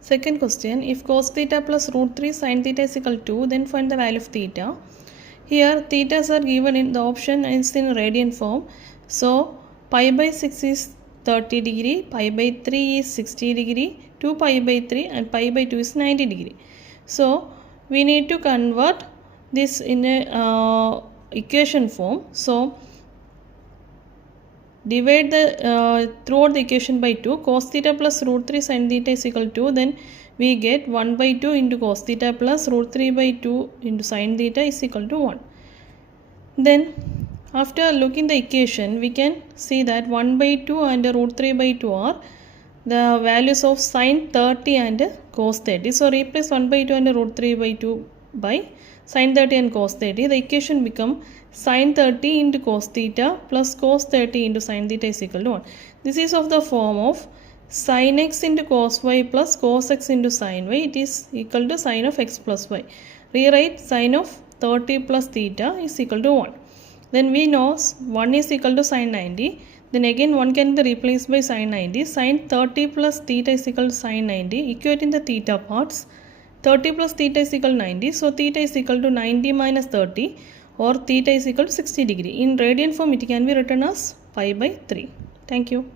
Second question, if cos theta plus root 3 sin theta is equal to, then find the value of theta. Here thetas are given in the option is in radian form. So pi by 6 is 30 degree, pi by 3 is 60 degree, 2 pi by 3 and pi by 2 is 90 degree. So we need to convert this in a equation form. So divide the throughout the equation by 2. Cos theta plus root 3 sin theta is equal to, then we get 1 by 2 into cos theta plus root 3 by 2 into sin theta is equal to 1. Then after looking the equation, we can see that 1 by 2 and root 3 by 2 are the values of sin 30 and cos 30. So replace 1 by 2 and root 3 by 2 by sin 30 and cos 30. The equation become sin 30 into cos theta plus cos 30 into sin theta is equal to 1. This is of the form of sin x into cos y plus cos x into sin y. It is equal to sin of x plus y. Rewrite sin of 30 plus theta is equal to 1. Then we know 1 is equal to sin 90. Then again 1 can be replaced by sin 90. Sin 30 plus theta is equal to sin 90. Equating the theta parts. 30 plus theta is equal to 90. So theta is equal to 90 minus 30 or theta is equal to 60 degree. In radian form it can be written as pi by 3. Thank you.